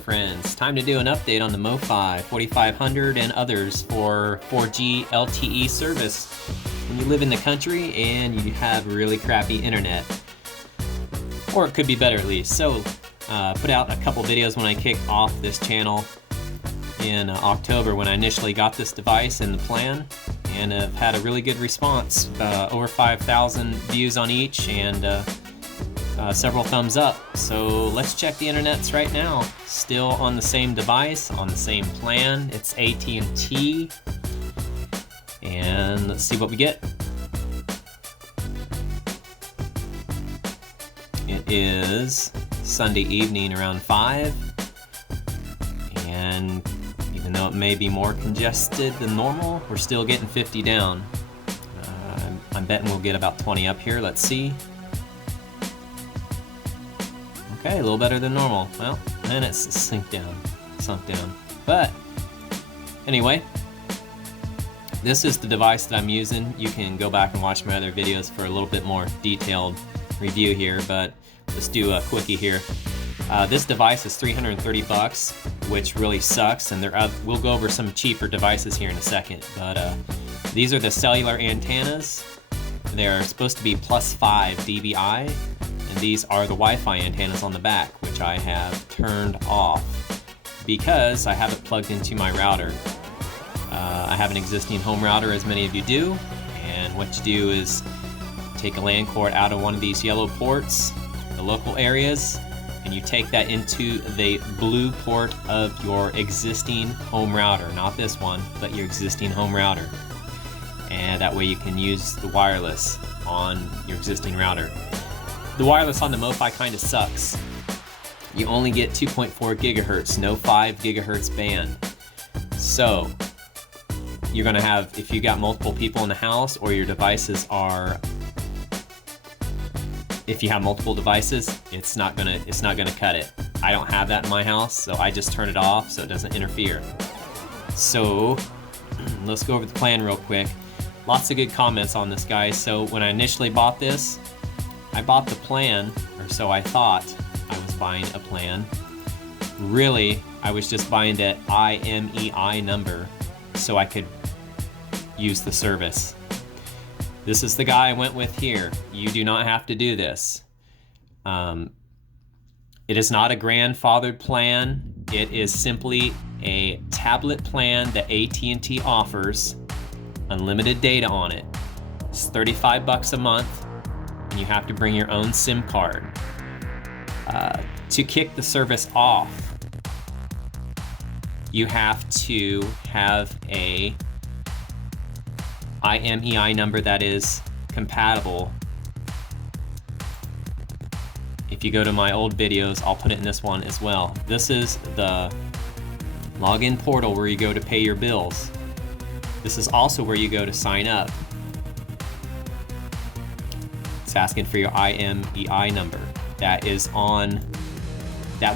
friends. Time to do an update on the MOFI 4500 and others for 4G LTE service when you live in the country and you have really crappy internet. Or it could be better at least. So put out a couple videos when I kicked off this channel in October when I initially got this device and the plan, and have had a really good response. Over 5,000 views on each and several thumbs up. So let's check the internets right now. Still on the same device, on the same plan. It's AT&T. And let's see what we get. It is Sunday evening around 5. And even though it may be more congested than normal, we're still getting 50 down. I'm betting we'll get about 20 up here. Let's see. Okay, a little better than normal. Well, then it's sunk down. But anyway, this is the device that I'm using. You can go back and watch my other videos for a little bit more detailed review here, but let's do a quickie here. This device is 330 bucks, which really sucks, and we'll go over some cheaper devices here in a second. But these are the cellular antennas. They're supposed to be +5 dBi. And these are the Wi-Fi antennas on the back, which I have turned off because I have it plugged into my router. I have an existing home router, as many of you do, and what you do is take a LAN cord out of one of these yellow ports, the local areas, and you take that into the blue port of your existing home router, not this one, but your existing home router. And that way you can use the wireless on your existing router. The wireless on the MOFI kind of sucks. You only get 2.4 gigahertz, no 5 gigahertz band. So you're gonna have, if you got multiple people in the house or your devices are, if you have multiple devices, it's not gonna cut it. I don't have that in my house, so I just turn it off so it doesn't interfere. So let's go over the plan real quick. Lots of good comments on this, guys. So when I initially bought this, I bought the plan, or so I thought I was buying a plan. Really, I was just buying that IMEI number so I could use the service. This is the guy I went with here. You do not have to do this. It is not a grandfathered plan. It is simply a tablet plan that AT&T offers, unlimited data on it. It's 35 bucks a month. And you have to bring your own SIM card. To kick the service off, you have to have a IMEI number that is compatible. If you go to my old videos, I'll put it in this one as well. This is the login portal where you go to pay your bills. This is also where you go to sign up. It's asking for your IMEI number. That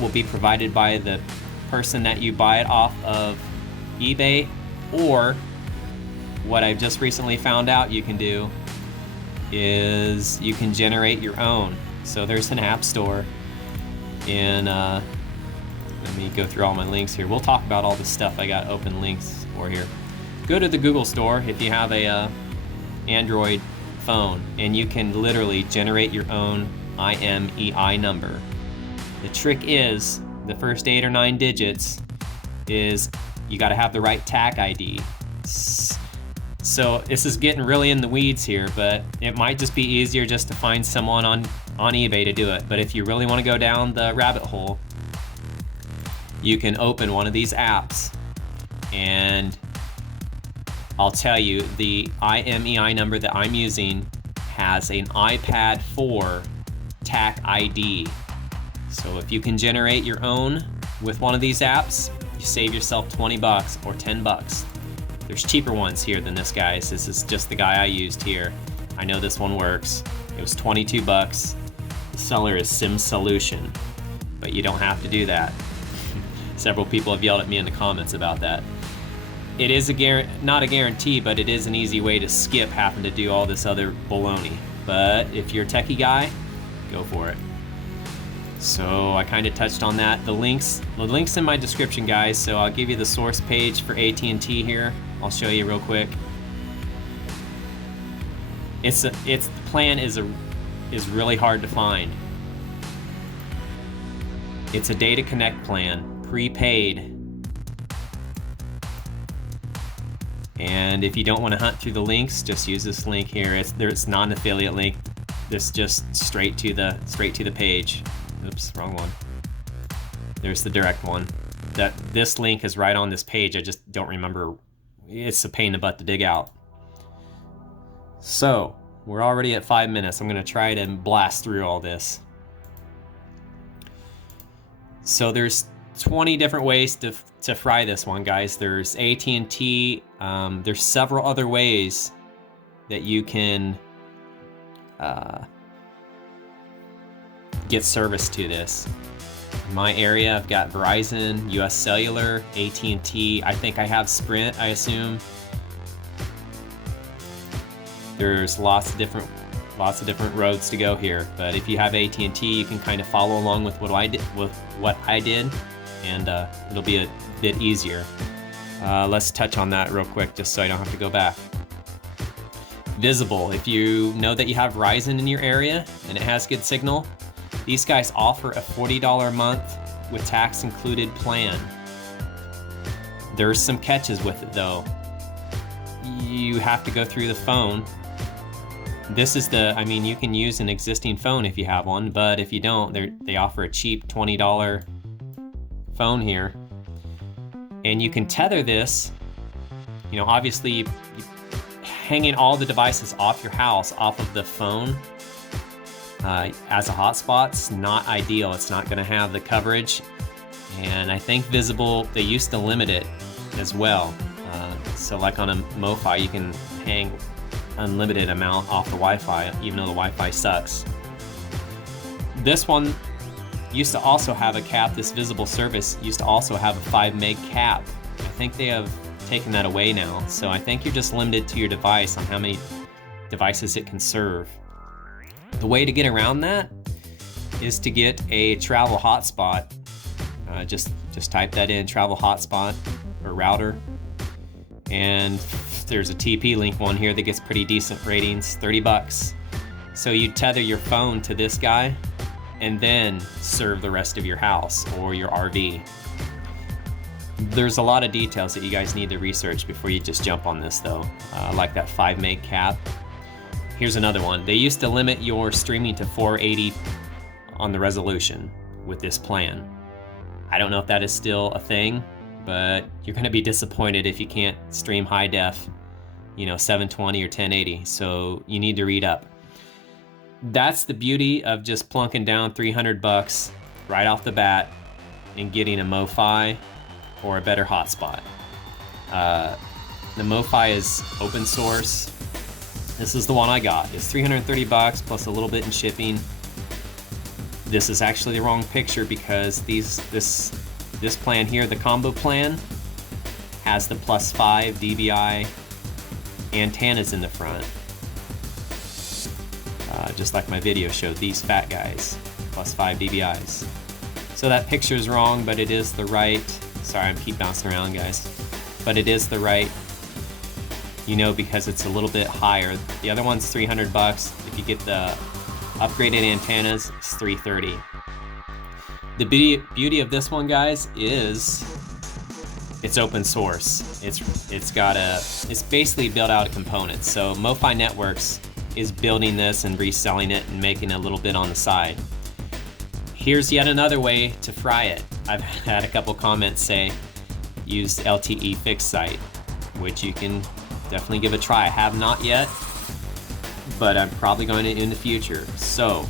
will be provided by the person that you buy it off of eBay, or what I've just recently found out you can do is you can generate your own. So there's an app store, and let me go through all my links here. We'll talk about all the stuff I got open links for here. Go to the Google store if you have a Android phone, and you can literally generate your own IMEI number. The trick is, the first 8 or 9 digits is you got to have the right TAC ID. So this is getting really in the weeds here, but it might just be easier just to find someone on eBay to do it. But if you really want to go down the rabbit hole, you can open one of these apps, and I'll tell you, the IMEI number that I'm using has an iPad 4 TAC ID. So if you can generate your own with one of these apps, you save yourself 20 bucks or 10 bucks. There's cheaper ones here than this, guys. This is just the guy I used here. I know this one works. It was 22 bucks. The seller is Sim Solution, but you don't have to do that. Several people have yelled at me in the comments about that. It is not a guarantee, but it is an easy way to skip having to do all this other baloney. But if you're a techie guy, go for it. So I kind of touched on that. The link's in my description, guys. So I'll give you the source page for AT&T here. I'll show you real quick. The plan is really hard to find. It's a data connect plan, prepaid. And if you don't want to hunt through the links, just use this link here. It's not an affiliate link. This just straight to the page. Oops, wrong one. There's the direct one. This link is right on this page. I just don't remember. It's a pain in the butt to dig out. So we're already at 5 minutes. I'm gonna try to blast through all this. So there's 20 different ways to fry this one, guys. There's AT&T. There's several other ways that you can get service to this. In my area, I've got Verizon, US Cellular, AT&T. I think I have Sprint, I assume. There's lots of different roads to go here, but if you have AT&T, you can kind of follow along with what I did, and it'll be a bit easier. Let's touch on that real quick, just so I don't have to go back. Visible. If you know that you have Verizon in your area and it has good signal, these guys offer a $40 a month with tax included plan. There's some catches with it though. You have to go through the phone. This is you can use an existing phone if you have one, but if you don't, they offer a cheap $20 phone here. And you can tether this, obviously hanging all the devices off your house, off of the phone, as a hotspot's not ideal. It's not gonna have the coverage. And I think Visible, they used to limit it as well. So like on a MOFI, you can hang unlimited amount off the Wi-Fi, even though the Wi-Fi sucks. This one used to also have a cap. This Visible service used to also have a 5 meg cap. I think they have taken that away now. So I think you're just limited to your device on how many devices it can serve. The way to get around that is to get a travel hotspot. Just type that in, travel hotspot or router. And there's a TP-Link one here that gets pretty decent ratings, 30 bucks. So you tether your phone to this guy and then serve the rest of your house or your RV. There's a lot of details that you guys need to research before you just jump on this though, like that 5 meg cap. Here's another one. They used to limit your streaming to 480 on the resolution with this plan. I don't know if that is still a thing, but you're gonna be disappointed if you can't stream high def, 720 or 1080, so you need to read up. That's the beauty of just plunking down 300 bucks right off the bat and getting a MoFi or a better hotspot. The MoFi is open source. This is the one I got. It's 330 bucks plus a little bit in shipping. This is actually the wrong picture because this plan here, the combo plan, has the +5 dBi antennas in the front. Just like my video showed, these fat guys, +5 dBis. So that picture is wrong, but it is the right, sorry, I keep bouncing around, guys, but it is the right, because it's a little bit higher. The other one's 300 bucks. If you get the upgraded antennas, it's 330. The beauty of this one, guys, is it's open source. It's basically built out of components. So MoFi Networks is building this and reselling it and making a little bit on the side. Here's yet another way to fry it. I've had a couple comments say use LTE fixed site, which you can definitely give a try. I have not yet, but I'm probably going to in the future. So,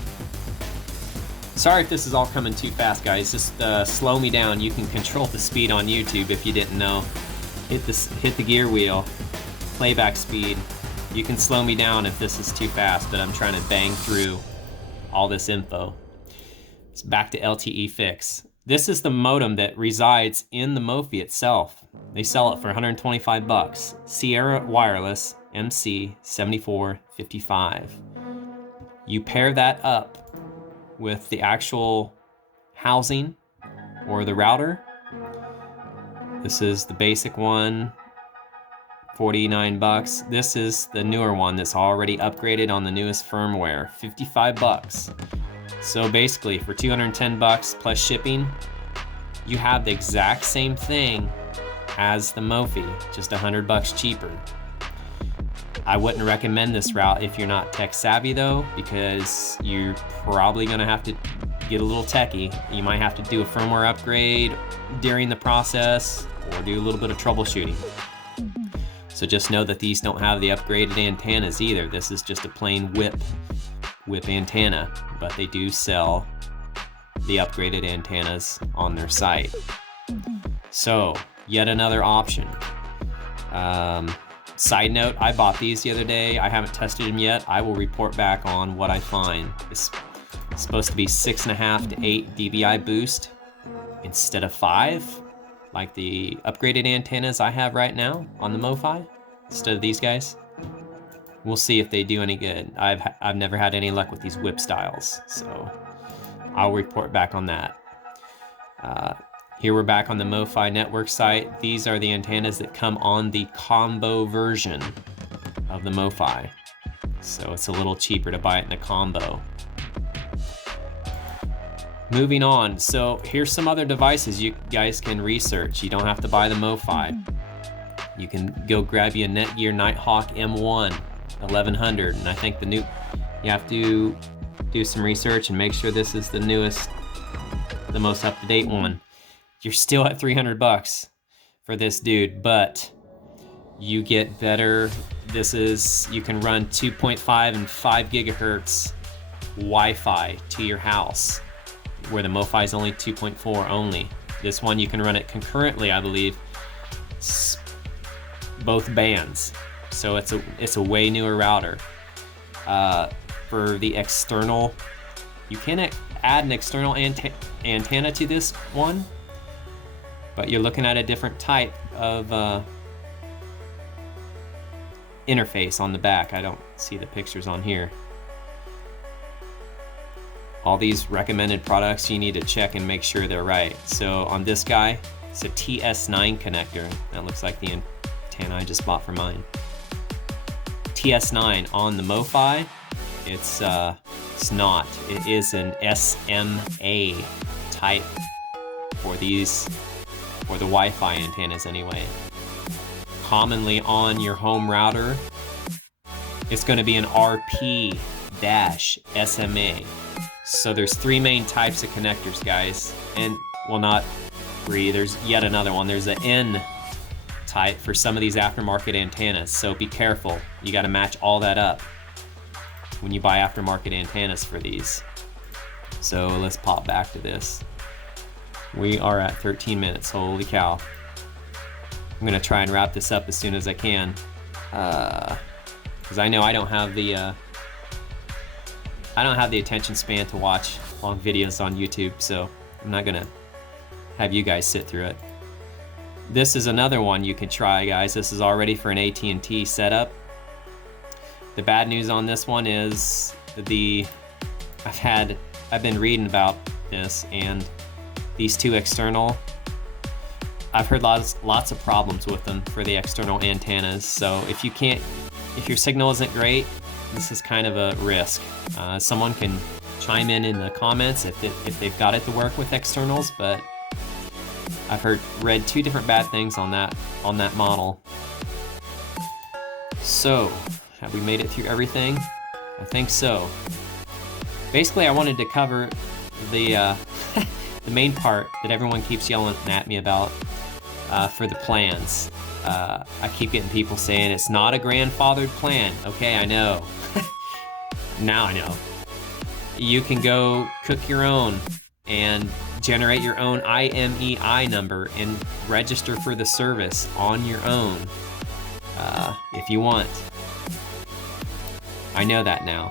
sorry if this is all coming too fast, guys. Just slow me down. You can control the speed on YouTube if you didn't know. Hit the gear wheel, playback speed. You can slow me down if this is too fast, but I'm trying to bang through all this info. It's back to LTE fix. This is the modem that resides in the MOFI itself. They sell it for 125 bucks. Sierra Wireless MC7455. You pair that up with the actual housing or the router. This is the basic one, 49 bucks. This is the newer one that's already upgraded on the newest firmware, 55 bucks. So basically for 210 bucks plus shipping, you have the exact same thing as the MOFI, just 100 bucks cheaper. I wouldn't recommend this route if you're not tech savvy though, because you're probably gonna have to get a little techie. You might have to do a firmware upgrade during the process or do a little bit of troubleshooting. So just know that these don't have the upgraded antennas either. This is just a plain whip antenna, but they do sell the upgraded antennas on their site. So yet another option. Side note, I bought these the other day. I haven't tested them yet. I will report back on what I find. It's supposed to be 6.5 to 8 dBi boost instead of 5, like the upgraded antennas I have right now on the MOFI, instead of these guys. We'll see if they do any good. I've never had any luck with these whip styles, so I'll report back on that. Here we're back on the MOFI network site. These are the antennas that come on the combo version of the MOFI. So it's a little cheaper to buy it in a combo. Moving on, so here's some other devices you guys can research. You don't have to buy the MOFI. You can go grab you a Netgear Nighthawk M1 1100, and I think you have to do some research and make sure this is the newest, the most up-to-date one. You're still at 300 bucks for this dude, but you get better. You can run 2.5 and 5 gigahertz Wi-Fi to your house, where the MOFI is only 2.4 only. This one you can run it concurrently, I believe, both bands. So it's a way newer router. For the external, you can add an external antenna to this one, but you're looking at a different type of interface on the back. I don't see the pictures on here. All these recommended products, you need to check and make sure they're right. So on this guy, it's a TS9 connector. That looks like the antenna I just bought for mine. TS9 on the MOFI, it's not. It is an SMA type for the Wi-Fi antennas anyway. Commonly on your home router, it's going to be an RP-SMA. So there's 3 main types of connectors, guys. And, well, not 3, there's yet another one. There's an N type for some of these aftermarket antennas, so be careful. You got to match all that up when you buy aftermarket antennas for these. So let's pop back to this. We are at 13 minutes, holy cow. I'm gonna try and wrap this up as soon as I can, because I know I don't have the attention span to watch long videos on YouTube, so I'm not gonna have you guys sit through it. This is another one you can try, guys. This is already for an AT&T setup. The bad news on this one is I've been reading about this, and these 2 external, I've heard lots of problems with them for the external antennas. So if your signal isn't great, this is kind of a risk. Someone can chime in the comments if they've got it to work with externals, but I've read 2 different bad things on that model. So, have we made it through everything? I think so. Basically, I wanted to cover the the main part that everyone keeps yelling at me about for the plans. I keep getting people saying it's not a grandfathered plan. Okay, I know. Now I know. You can go cook your own and generate your own IMEI number and register for the service on your own if you want. I know that now.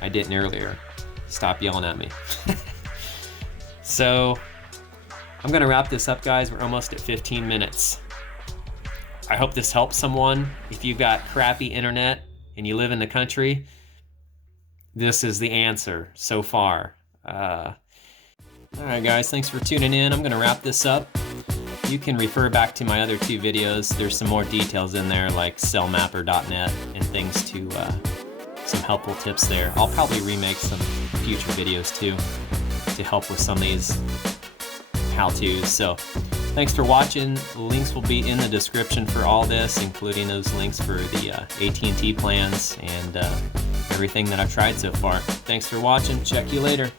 I didn't earlier. Stop yelling at me. So I'm gonna wrap this up, guys. We're almost at 15 minutes. I hope this helps someone. If you've got crappy internet and you live in the country, this is the answer so far. Alright guys, thanks for tuning in. I'm going to wrap this up. You can refer back to my other 2 videos. There's some more details in there like cellmapper.net and things to, some helpful tips there. I'll probably remake some future videos too to help with some of these how-tos. So thanks for watching. The links will be in the description for all this, including those links for the AT&T plans and everything that I've tried so far. Thanks for watching. Check you later.